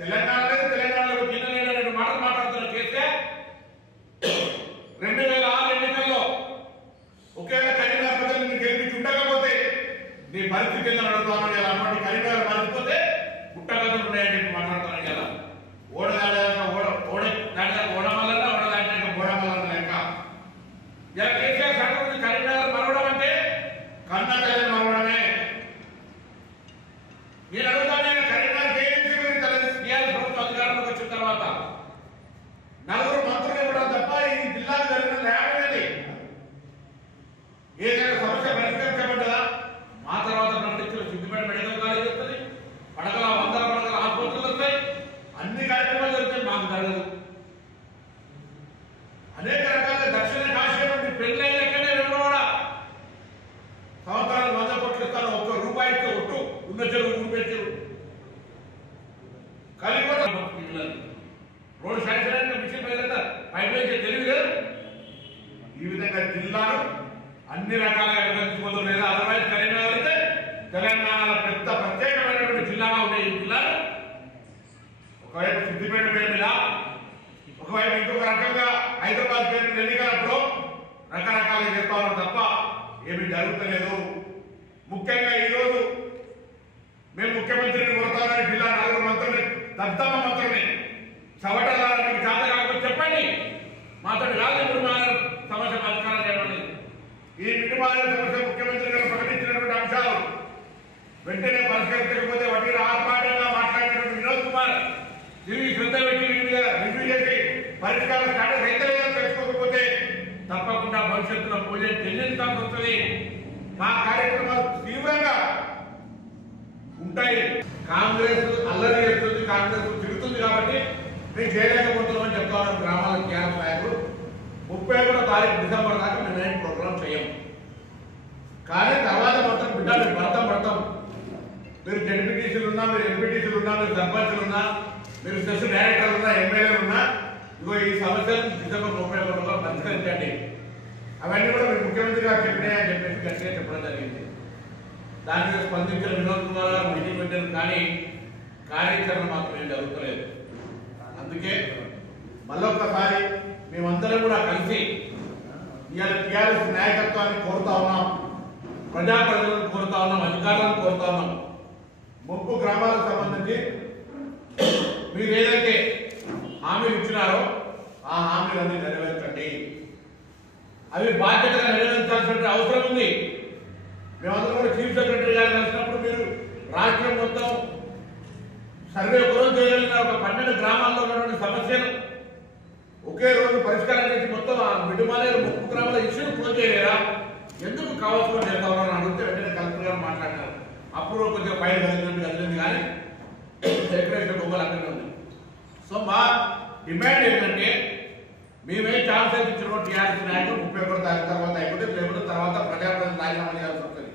తెలంగాణలో గిన్నె మాటలు మాట్లాడుతున్న చేస్తే 2006 ఎన్నికల్లో ఒకేలా కరీంనగర్ ప్రజలు నిన్ను గెలిపించి ఉండకపోతే నీ పరిస్థితి కింద నడుపుతాను కదా అన్నమాట. కరీంనగర్ మరిచిపోతే పుట్టగతులు ఉన్నాయని చెప్పి మాట్లాడుతున్నాను కదా. ఓడదాకా ఓడమల్లన్నా ఓడదాకా ఓడమల్లన్న లెక్క. ఇలా కేసీఆర్ సంక్రాంతి కరీంనగర్ మరవడం అంటే కర్ణాటక మరవడమే. నేను అడుగుతానే కరీంనగర్ టీఆర్ఎస్ ప్రభుత్వం అధికారంలోకి వచ్చిన తర్వాత 4 మంత్రులు ఇవ్వడం తప్ప ఈ జిల్లాకు జరిగిన ల్యాబ్ అనేది ఏదైనా సమస్య పరిష్కరించబడ్డదా? మా తర్వాత ప్రకటించిన సిద్దిపేట మెడికల్ కాలేజ్ వస్తుంది, పడగల 100 పడగల ఆసుపత్రులు వస్తాయి, అన్ని కార్యక్రమాలు జరుగుతాయి. మాకు జరగదు. అనేక రకాల దక్షిణ కాశీ నుండి పెళ్ళైన ఎక్కడే వెళ్ళవాడా సంవత్సరాలు 100 కోట్లు ఇస్తాను, ఒక్క రూపాయికి ఒట్టు ఉన్న చెరువు ఊరిపెట్టారు. కలిపి road sanction mission pipeline తెలివి లేదు. ఈ విధంగా జిల్లాను అన్ని రకాలుగా విభజించుకోవడం లేదా. అదర్వైజ్ కరీంనగర్ అయితే తెలంగాణలో పెద్ద ప్రత్యేకమైనటువంటి జిల్లాగా ఉన్నాయి ఈ జిల్లాలు. ఒకవైపు సిద్దిపేట పేరు మీద, ఒకవైపు ఇంకొక రకంగా హైదరాబాద్ పేరు మీద ఎన్నికలప్పుడు రకరకాలుగా చెప్తా ఉన్నారు తప్ప ఏమీ జరుగుతలేదు. ముఖ్యంగా ఈరోజు మేము ముఖ్యమంత్రిని కొడతామని జిల్లా 4 మంత్రుల్ని దత్తమ్మ మంత్రుల్ని చవటలారా మీకు చేత కాకపోతే చెప్పండి, మాతో కాదు నిర్మాణ సమస్య పరిష్కారం చేయమని. ఈ నిర్మాణ సమస్య ముఖ్యమంత్రి గారు ప్రకటించినటువంటి అంశాలు వెంటనే పరిష్కరించకపోతే వాటిని ఆర్భాటంగా మాట్లాడినటువంటి వినోద్ కుమార్ తిరిగి శ్రద్ధ పెట్టి రివ్యూ చేసి పరిష్కార స్టాటస్ అయితే తెలుసుకోకపోతే తప్పకుండా భవిష్యత్తులో పూజ చెల్లించాల్సి వస్తుంది. మా కార్యక్రమాలు తీవ్రంగా ఉంటాయి. కాంగ్రెస్ అల్లరి చేస్తుంది, కాంగ్రెస్ తిరుగుతుంది కాబట్టి మేము చేయలేకపోతున్నామని చెప్తా ఉన్నాం. గ్రామాల టీఆర్ఎస్ నాయకులు 31వ తారీఖు డిసెంబర్ దాకా మేము ఏం ప్రోగ్రాం చేయం. కానీ తర్వాత మొత్తం బిడ్డ మీరు పడతాం. మీరు జడ్పీటీసీలు ఉన్నా, మీరు ఎంపీటీసీలు ఉన్నా, మీరు సర్పంచులు ఉన్నా, మీరు సెస్ డైరెక్టర్లు ఉన్నా, ఎమ్మెల్యేలు ఉన్నా, ఇగో ఈ సమస్యలు డిసెంబర్ 31 పరిష్కరించండి. అవన్నీ కూడా మీరు ముఖ్యమంత్రి గారు చెప్పినాయని చెప్పేసి గట్టిగా చెప్పడం జరిగింది. దాని మీద స్పందించిన వినోద్ కుమార్ గారు మీటింగ్ పెట్టారు, కానీ కార్యాచరణ మాత్రం ఏం జరుగుతలేదు. అందుకే మళ్ళొక్కసారి మేమందరం కూడా కలిసి ఇవాళ టీఆర్ఎస్ నాయకత్వాన్ని కోరుతా ఉన్నాం, ప్రజాప్రతినిధులను కోరుతా ఉన్నాం, అధికారులను కోరుతా ఉన్నాం. ముప్పు గ్రామాలకు సంబంధించి మీరు ఏదైతే హామీలు ఇచ్చినారో ఆ హామీలన్నీ నెరవేర్చండి. అవి బాధ్యతగా నెరవేర్చాల్సిన అవసరం ఉంది. మేమందరం కూడా చీఫ్ సెక్రటరీ గారు కలిసినప్పుడు మీరు రాష్ట్రం మొత్తం సర్వే ఒకరోజు చేయగలిగిన ఒక 12 గ్రామాల్లో ఉన్నటువంటి సమస్యలు ఒకే రోజు పరిష్కారం చేసి మొత్తం ఆ మిడుమాలేరు ముప్పు గ్రామాల ఇష్యూలు క్లోజ్ చేయలేరా? ఎందుకు కావాల్సిన చేస్తా ఉన్నారని అడిగితే వెంటనే కలెక్టర్ గారు మాట్లాడినారు. అప్పుడు కొంచెం ఫైల్ కదిలింది కానీ సెక్రటరీ బొమ్మలు అక్కడే ఉంది. సో మా డిమాండ్ ఏంటంటే మేమే ఛాన్స్ ఇచ్చిన టీఆర్ఎస్ నాయకులు 31 తారీఖు తర్వాత అయిపోతే లేకపోతే తర్వాత ప్రజాప్రతినిధులు రాజీనామా చేయాల్సి వస్తుంది.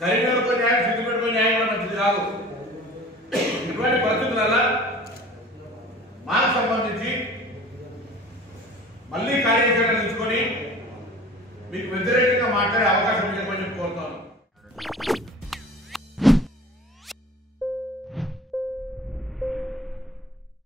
కరీంనగర్లో న్యాయం, సిద్దిపేటలో న్యాయం మంచిది కాదు. ఇటువంటి పరిస్థితులలో మాకు సంబంధించి మళ్ళీ కార్యాచరణ తీసుకొని మీకు వ్యతిరేకంగా మాట్లాడే అవకాశం లేదని చెప్పి కోరుతాను.